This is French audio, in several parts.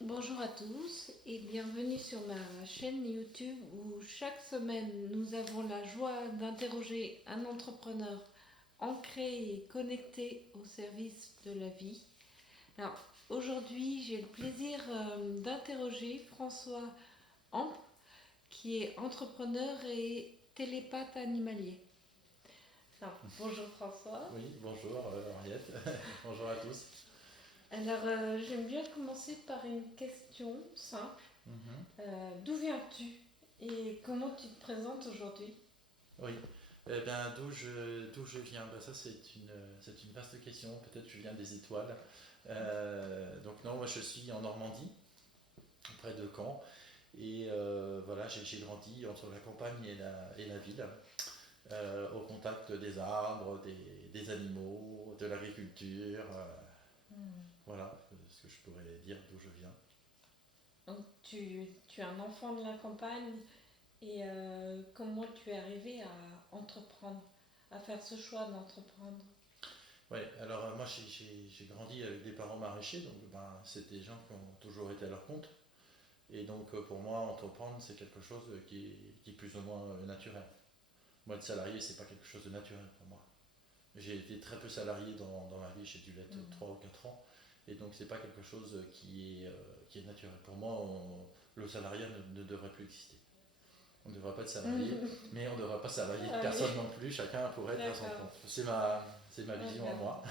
Bonjour à tous et bienvenue sur ma chaîne YouTube où chaque semaine nous avons la joie d'interroger un entrepreneur ancré et connecté au service de la vie. Alors aujourd'hui j'ai le plaisir d'interroger François Amp qui est entrepreneur et télépathe animalier. Alors, bonjour François. Oui, bonjour Henriette, bonjour à tous. Alors j'aime bien commencer par une question simple. Mhm. D'où viens-tu et comment tu te présentes aujourd'hui? Oui, d'où je viens, ça c'est une vaste question, peut-être que je viens des étoiles. Donc non, moi je suis en Normandie, près de Caen, et voilà, j'ai grandi entre la campagne et la ville, au contact des arbres, des animaux, de l'agriculture, voilà ce que je pourrais dire d'où je viens. Donc tu es un enfant de la campagne et comment tu es arrivé à entreprendre, à faire ce choix d'entreprendre? Ouais, alors moi j'ai grandi avec des parents maraîchers, donc c'est des gens qui ont toujours été à leur compte. Et donc pour moi, entreprendre, c'est quelque chose qui est plus ou moins naturel. Moi, être salarié, c'est pas quelque chose de naturel pour moi. J'ai été très peu salarié dans ma vie, j'ai dû l'être 3 ou 4 ans. Et donc c'est pas quelque chose qui est naturel. Pour moi, le salariat ne devrait plus exister. On ne devrait pas être salarié, mais on ne devrait pas salarier Ah oui, personne non plus, chacun pourrait être à son d'accord. compte. C'est ma vision à D'accord. moi.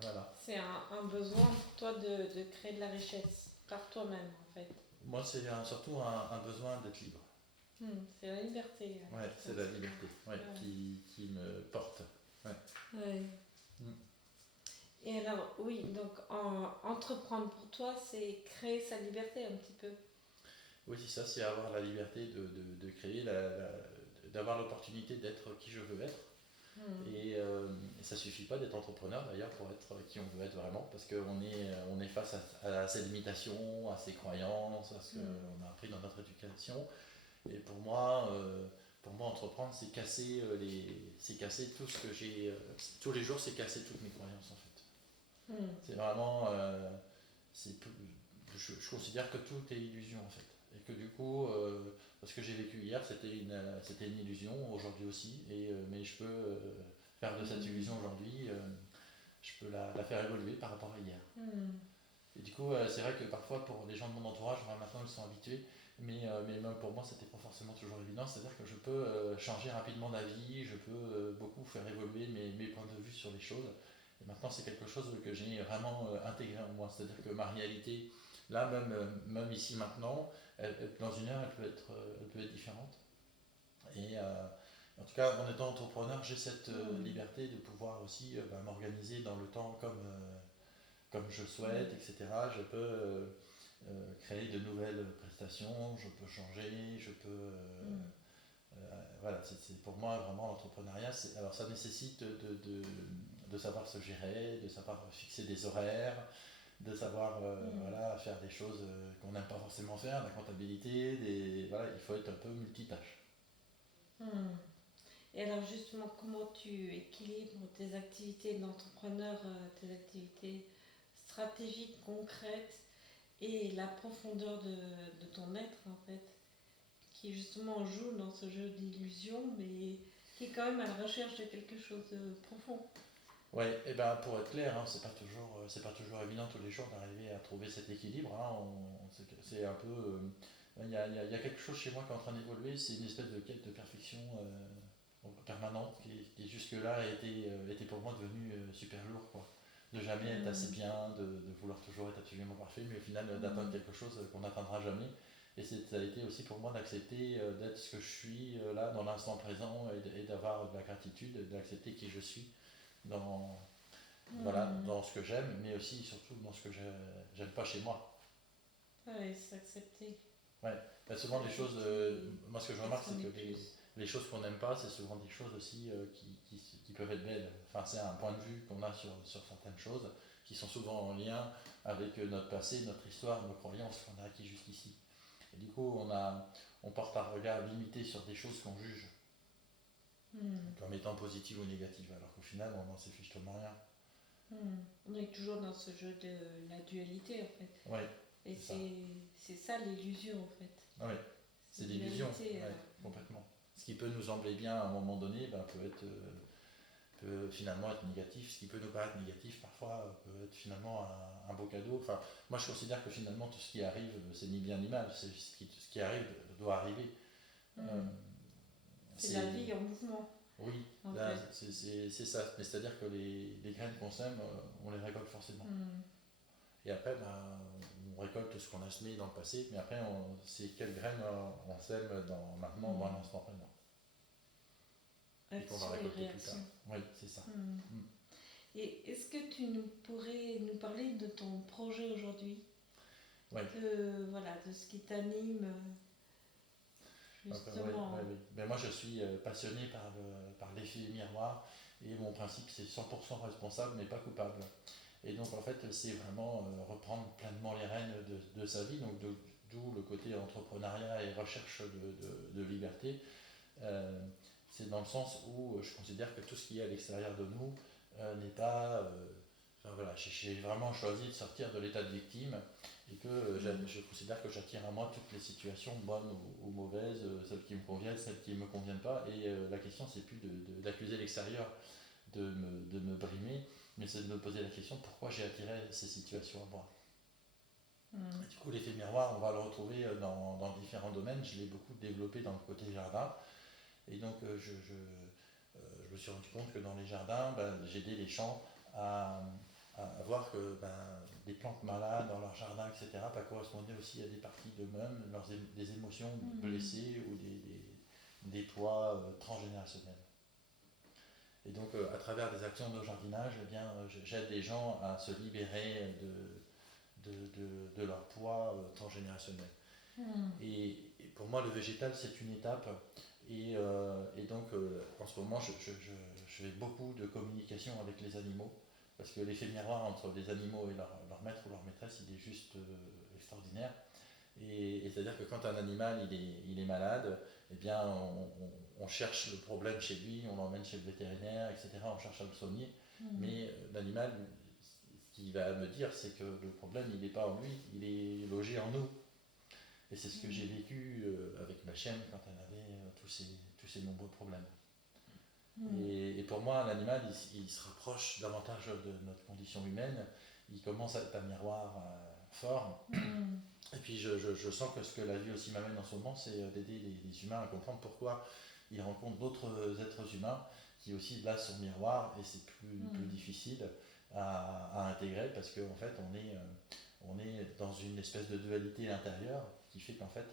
Voilà. C'est un besoin pour toi de créer de la richesse par toi-même en fait. Moi, c'est surtout un besoin d'être libre. C'est la liberté Ouais, qui c'est la t'inspire. liberté ouais, qui me porte. Ouais. Ouais. Mm. Et alors, oui, donc entreprendre pour toi, c'est créer sa liberté un petit peu. Oui, c'est ça, c'est avoir la liberté de créer, d'avoir l'opportunité d'être qui je veux être. Hmm. Et ça suffit pas d'être entrepreneur d'ailleurs pour être qui on veut être vraiment, parce on est face à ses limitations, à ses croyances, à ce qu'on a appris dans notre éducation. Et pour moi entreprendre, c'est casser, c'est casser tout ce que j'ai. Tous les jours, c'est casser toutes mes croyances en fait. Hmm. C'est vraiment. C'est, je considère que tout est illusion en fait. Et que du coup, ce que j'ai vécu hier, c'était une illusion, aujourd'hui aussi. Mais je peux faire de cette illusion aujourd'hui, je peux la faire évoluer par rapport à hier. Hmm. Et du coup, c'est vrai que parfois, pour les gens de mon entourage, maintenant ils sont habitués, mais même pour moi, c'était pas forcément toujours évident. C'est-à-dire que je peux changer rapidement d'avis, je peux beaucoup faire évoluer mes points de vue sur les choses. Et maintenant, c'est quelque chose que j'ai vraiment intégré en moi. C'est-à-dire que ma réalité, là, même ici maintenant, dans une heure, elle peut être différente. Et en tout cas, en étant entrepreneur, j'ai cette liberté de pouvoir aussi m'organiser dans le temps comme je souhaite, etc. Je peux créer de nouvelles prestations, je peux changer, je peux. Voilà, c'est pour moi vraiment l'entrepreneuriat. Alors ça nécessite de savoir se gérer, de savoir fixer des horaires, de savoir voilà, faire des choses qu'on n'aime pas forcément faire, la comptabilité, voilà, il faut être un peu multitâche. Hmm. Et alors justement, comment tu équilibres tes activités d'entrepreneur, tes activités stratégiques, concrètes et la profondeur de ton être en fait, qui justement joue dans ce jeu d'illusion, mais qui est quand même à la recherche de quelque chose de profond. Ouais, et ben pour être clair, hein, c'est pas toujours évident tous les jours d'arriver à trouver cet équilibre. Hein, c'est un peu, il y a quelque chose chez moi qui est en train d'évoluer. C'est une espèce de quête de perfection permanente qui jusque-là était pour moi devenu super lourd, quoi. De jamais être assez Hmm. bien, de vouloir toujours être absolument parfait, mais au final d'atteindre Hmm. quelque chose qu'on n'atteindra jamais. Et ça a été aussi pour moi d'accepter d'être ce que je suis là dans l'instant présent et d'avoir de la gratitude, d'accepter qui je suis dans, voilà, Hmm. dans ce que j'aime, mais aussi surtout dans ce que j'aime pas chez moi. Ah oui, c'est accepter. Ouais. Souvent des choses, Accepter moi ce que je d'être remarque ce c'est qu'on que est plus. les choses qu'on n'aime pas, c'est souvent des choses aussi qui peuvent être belles. Enfin, c'est un point de vue qu'on a sur certaines choses qui sont souvent en lien avec notre passé, notre histoire, nos croyances qu'on a acquis jusqu'ici. Et du coup, on porte un regard limité sur des choses qu'on juge Hmm. comme étant positives ou négatives, alors qu'au final, on n'en sait fichement rien. On est toujours dans ce jeu de la dualité en fait. Ouais. Et C'est ça. c'est ça l'illusion en fait. Ah oui, c'est l'illusion, ouais, complètement. Ce qui peut nous sembler bien à un moment donné peut finalement être négatif. Ce qui peut nous paraître négatif parfois peut être finalement un beau cadeau. Enfin, moi je considère que finalement tout ce qui arrive, c'est ni bien ni mal. Ce qui arrive doit arriver. Euh, C'est la vie en mouvement. Oui, En là, fait. c'est ça. Mais c'est-à-dire que les graines qu'on sème, on les récolte forcément. Et après, on récolte ce qu'on a semé dans le passé, mais après, c'est quelles graines on sème maintenant, dans l'instant présent. Et qu'on va récolter plus tard. Oui, c'est ça. Et est-ce que tu pourrais nous parler de ton projet aujourd'hui? Oui. De ce qui t'anime justement. Oui. Ben, moi, je suis passionné par l'effet miroir et mon principe, c'est 100% responsable mais pas coupable. Et donc, en fait, c'est vraiment reprendre pleinement les rênes de sa vie, donc d'où le côté entrepreneuriat et recherche de liberté. C'est dans le sens où je considère que tout ce qui est à l'extérieur de nous n'est pas. J'ai vraiment choisi de sortir de l'état de victime et que je considère que j'attire à moi toutes les situations, bonnes ou mauvaises, celles qui me conviennent, celles qui ne me conviennent pas. Et la question, c'est plus d'accuser l'extérieur de me brimer, mais c'est de me poser la question pourquoi j'ai attiré ces situations à moi. Du coup, l'effet miroir, on va le retrouver dans différents domaines. Je l'ai beaucoup développé dans le côté jardin. Et donc, je me suis rendu compte que dans les jardins, j'aidais les champs à voir que des plantes malades dans leur jardin, etc., correspondaient aussi à des parties d'eux-mêmes, des émotions blessées ou des poids transgénérationnels. Et donc, à travers des actions de jardinage, j'aide les gens à se libérer de leur poids transgénérationnel. Et pour moi, le végétal, c'est une étape. Et donc, en ce moment, je fais beaucoup de communication avec les animaux, parce que l'effet miroir entre les animaux et leur maître ou leur maîtresse, il est juste extraordinaire. Et c'est-à-dire que quand un animal il est malade, eh bien, on cherche le problème chez lui, on l'emmène chez le vétérinaire, etc. On cherche à le soigner. Mais l'animal, ce qu'il va me dire, c'est que le problème, il n'est pas en lui, il est logé en nous. Et c'est ce que j'ai vécu avec ma chienne quand elle avait tous ces nombreux problèmes. Et pour moi, l'animal, il se rapproche davantage de notre condition humaine. Il commence à être un miroir fort. Et puis je sens que ce que la vie aussi m'amène en ce moment, c'est d'aider les humains à comprendre pourquoi ils rencontrent d'autres êtres humains qui aussi là sont miroirs, et c'est plus difficile à intégrer parce qu'en fait on est dans une espèce de dualité intérieure qui fait qu'en fait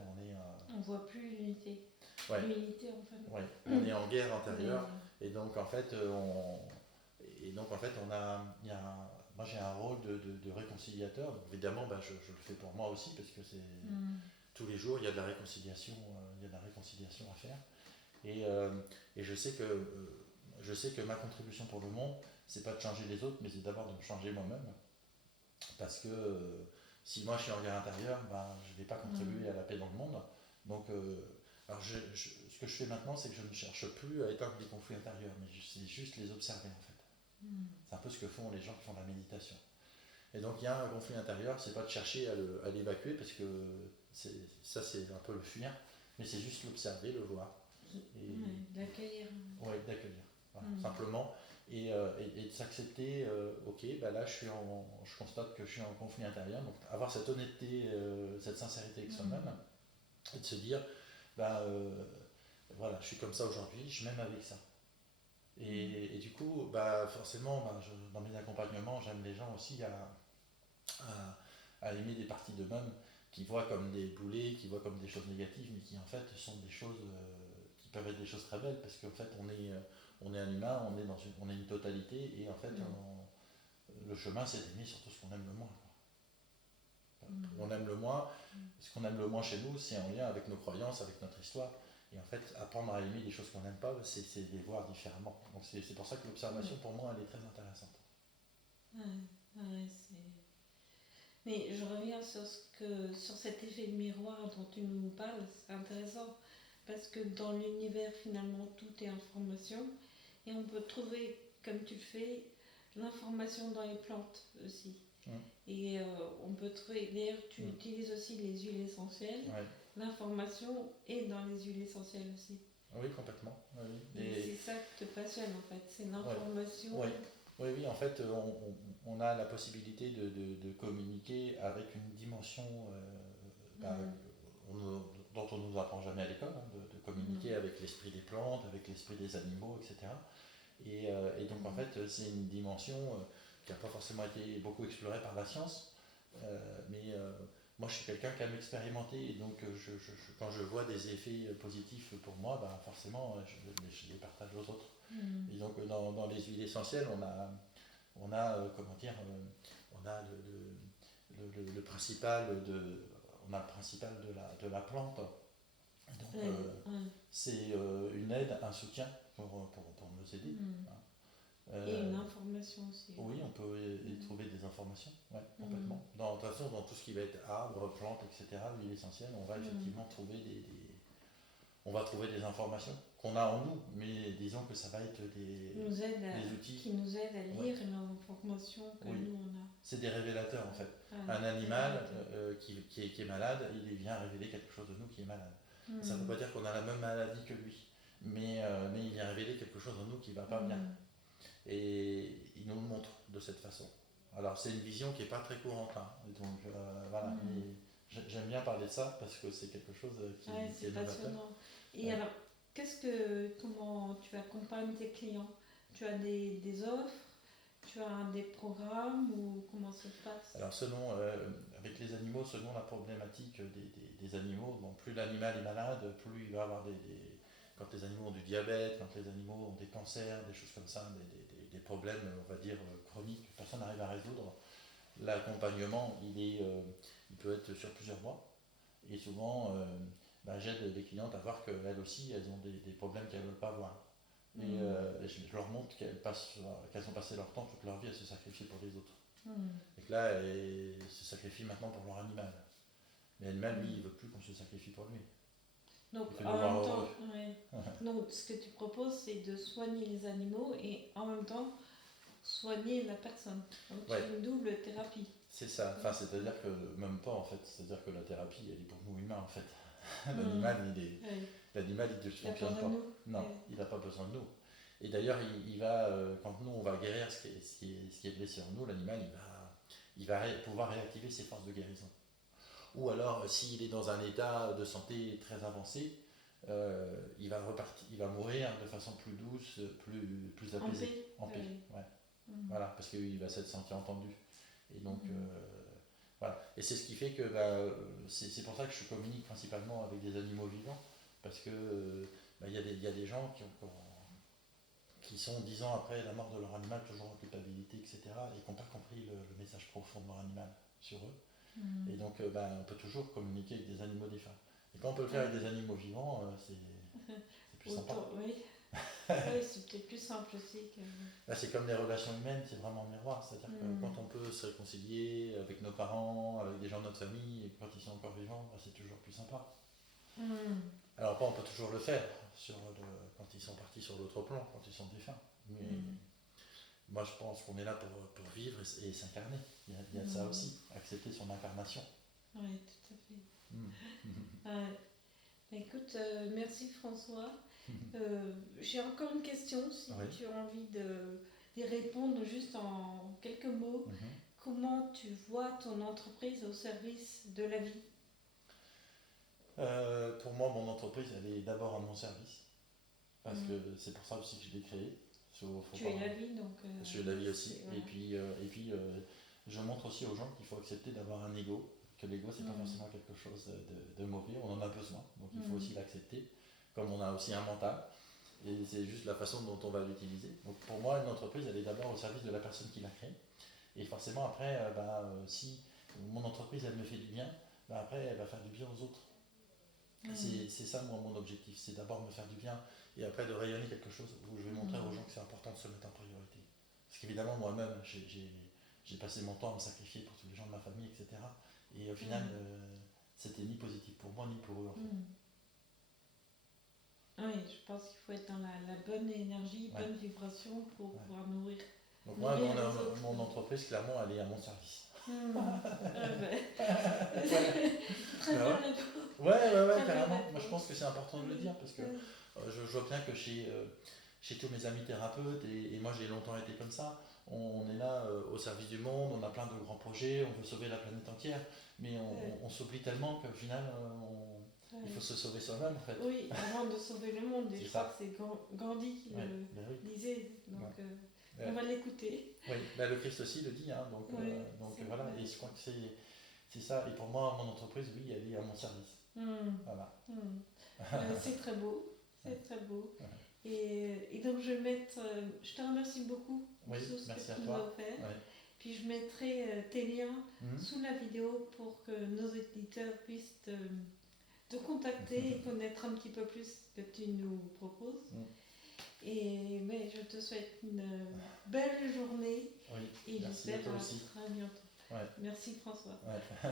on voit plus l'unité. Ouais. L'unité en fait. Ouais. On est en guerre intérieure et donc en fait moi j'ai un rôle de réconciliateur. Donc, évidemment je le fais pour moi aussi parce que c'est tous les jours il y a de la réconciliation à faire. Et je sais que ma contribution pour le monde, c'est pas de changer les autres, mais c'est d'abord de me changer moi-même. Parce que si moi je suis en guerre intérieure, je ne vais pas contribuer à la paix dans le monde. Donc, ce que je fais maintenant, c'est que je ne cherche plus à éteindre les conflits intérieurs, mais c'est juste les observer en fait. C'est un peu ce que font les gens qui font de la méditation. Et donc il y a un conflit intérieur, c'est pas de chercher à l'évacuer, parce que ça c'est un peu le fuir, mais c'est juste l'observer, le voir. D'accueillir. Oui, d'accueillir. Voilà, simplement. Et de s'accepter, ok, là je constate que je suis en conflit intérieur, donc avoir cette honnêteté, cette sincérité avec soi-même, et de se dire, voilà, je suis comme ça aujourd'hui, je m'aime avec ça. Et du coup, forcément, dans mes accompagnements, j'aime les gens aussi à aimer des parties d'eux-mêmes qui voient comme des boulets, qui voient comme des choses négatives, mais qui en fait sont des choses qui peuvent être des choses très belles, parce qu'en fait on est un humain, on est une totalité, et en fait le chemin c'est d'aimer surtout ce qu'on aime le moins. On aime le moins, ce qu'on aime le moins chez nous, c'est en lien avec nos croyances, avec notre histoire. Et en fait, apprendre à aimer des choses qu'on n'aime pas, c'est les voir différemment. Donc c'est pour ça que l'observation, pour moi, elle est très intéressante. Mais je reviens sur cet effet de miroir dont tu nous parles, c'est intéressant. Parce que dans l'univers, finalement, tout est information. Et on peut trouver, comme tu le fais, l'information dans les plantes aussi. Mm. Et on peut trouver, d'ailleurs tu Mm. utilises aussi les huiles essentielles, Ouais. l'information est dans les huiles essentielles aussi. Oui, complètement. Oui, oui. Et c'est ça qui te passionne en fait, c'est l'information. Oui, oui, oui, en fait, on a la possibilité de communiquer avec une dimension bah, dont on ne nous apprend jamais à l'école, hein, de communiquer avec l'esprit des plantes, avec l'esprit des animaux, etc. Et donc, en fait, c'est une dimension qui n'a pas forcément été beaucoup explorée par la science, mais moi, je suis quelqu'un qui aime expérimenter, et donc, quand je vois des effets positifs pour moi, bah, forcément, je les partage aux autres. Et donc dans les huiles essentielles, comment dire, on a le principal on a le principal de la plante. Donc c'est une aide, un soutien pour nous aider. Hein. Et une information aussi. Oui, on peut y trouver des informations, ouais, complètement. De toute façon, dans tout ce qui va être arbre, plantes, etc., l'huile essentielle, on va effectivement trouver on va trouver des informations qu'on a en nous, mais disons que ça va être des outils qui nous aident à lire l'information que nous on a. C'est des révélateurs en fait. Un animal qui est malade, il vient révéler quelque chose de nous qui est malade. Ça ne veut pas dire qu'on a la même maladie que lui, mais il vient révéler quelque chose en nous qui ne va pas bien. Et il nous le montre de cette façon. Alors c'est une vision qui n'est pas très courante, hein. Donc voilà. J'aime bien parler de ça parce que c'est quelque chose qui est passionnant. Et alors, comment tu accompagnes tes clients? Tu as des offres? Tu as des programmes ou comment ça se passe? Alors avec les animaux, selon la problématique des animaux, bon, plus l'animal est malade, plus il va avoir quand les animaux ont du diabète, quand les animaux ont des cancers, des choses comme ça, des problèmes, on va dire, chroniques que personne n'arrive à résoudre, l'accompagnement, il peut être sur plusieurs mois. Et souvent, j'aide les clientes à voir qu'elles aussi, elles ont des problèmes qu'elles ne veulent pas voir. Et je leur montre qu'elles ont passé leur temps, toute leur vie, à se sacrifier pour les autres. Et que là, elles se sacrifient maintenant pour leur animal. Mais l'animal, lui, il ne veut plus qu'on se sacrifie pour lui. Donc, en même temps, donc, ce que tu proposes, c'est de soigner les animaux et en même temps soigner la personne. Donc, c'est une double thérapie. C'est ça. Enfin, c'est-à-dire que même pas en fait. C'est-à-dire que la thérapie, elle est pour nous humains en fait. L'animal, l'animal, il ne fonctionne pas. Non, il n'a pas besoin de nous. Et d'ailleurs, il va, quand nous on va guérir ce qui est blessé en nous, l'animal, il va pouvoir réactiver ses forces de guérison. Ou alors, s'il est dans un état de santé très avancé, il va mourir de façon plus douce, plus apaisée. En paix. Ouais. Voilà, parce qu'il va s'être senti entendu. Et donc, voilà. Et c'est ce qui fait que c'est pour ça que je communique principalement avec des animaux vivants, parce que il y a des gens qui sont 10 ans après la mort de leur animal toujours en culpabilité, etc., et qui n'ont pas compris le message profond de leur animal sur eux. Et donc, on peut toujours communiquer avec des animaux défunts. Et quand on peut le faire avec des animaux vivants, c'est plus sympa. Oui. Oui, c'est peut-être plus simple aussi. Là, c'est comme les relations humaines, c'est vraiment un miroir. C'est-à-dire que quand on peut se réconcilier avec nos parents, avec des gens de notre famille, et quand ils sont encore vivants, c'est toujours plus sympa. Alors, après, on peut toujours le faire quand ils sont partis sur l'autre plan, quand ils sont défunts. Mais moi, je pense qu'on est là pour vivre et s'incarner. Il y a de ça aussi, accepter son incarnation. Oui, tout à fait. Écoute, merci François. J'ai encore une question, si tu as envie d'y répondre juste en quelques mots. Comment tu vois ton entreprise au service de la vie? Pour moi, mon entreprise, elle est d'abord à mon service. Parce que c'est pour ça aussi que je l'ai créée. Tu es la vie, donc... je suis la vie aussi. Et puis je montre aussi aux gens qu'il faut accepter d'avoir un ego. Que l'ego, c'est pas forcément quelque chose de mauvais. On en a besoin. Donc il faut aussi l'accepter. Comme on a aussi un mental. Et c'est juste la façon dont on va l'utiliser. Donc pour moi, une entreprise, elle est d'abord au service de la personne qui l'a créée. Et forcément, après, si mon entreprise, elle me fait du bien, après, elle va faire du bien aux autres. C'est ça, moi, mon objectif. C'est d'abord me faire du bien et après de rayonner quelque chose où je vais montrer aux gens que c'est important de se mettre en priorité. Parce qu'évidemment, moi-même, j'ai passé mon temps à me sacrifier pour tous les gens de ma famille, etc. Et au final, c'était ni positif pour moi, ni pour eux, en fait. Oui, je pense qu'il faut être dans la bonne énergie, bonne vibration pour pouvoir nourrir. Donc moi, mon entreprise, clairement, elle est à mon service. Très Bah bien ouais. répondu. Ouais, Très bien carrément. Moi, je répondu. pense que c'est important de le dire parce que je vois bien que chez tous mes amis thérapeutes, et moi j'ai longtemps été comme ça, on est là au service du monde, on a plein de grands projets, on veut sauver la planète entière, mais on s'oublie tellement qu'au final, il faut se sauver soi-même en fait. Oui, avant de sauver le monde, et C'est je crois ça. que c'est Gandhi qui Ouais, le ben oui. disait, Ouais. donc Ouais. on va l'écouter. Oui, ben, le Christ aussi le dit, hein, Oui, c'est voilà, vrai. et je crois que c'est ça, et pour moi, mon entreprise, oui, elle est à mon service. Hmm, Voilà. hmm. C'est très beau, c'est très beau. Ouais. Et donc je te remercie beaucoup pour Oui, tout ce que merci à tu nous as toi. offert. Ouais. Puis je mettrai tes liens Mhm. sous la vidéo pour que nos éditeurs puissent te contacter et connaître un petit peu plus ce que tu nous proposes. Mhm. Mais je te souhaite une belle journée Oui, et merci à j'espère toi à aussi. très bientôt. Ouais. Merci François. Ouais.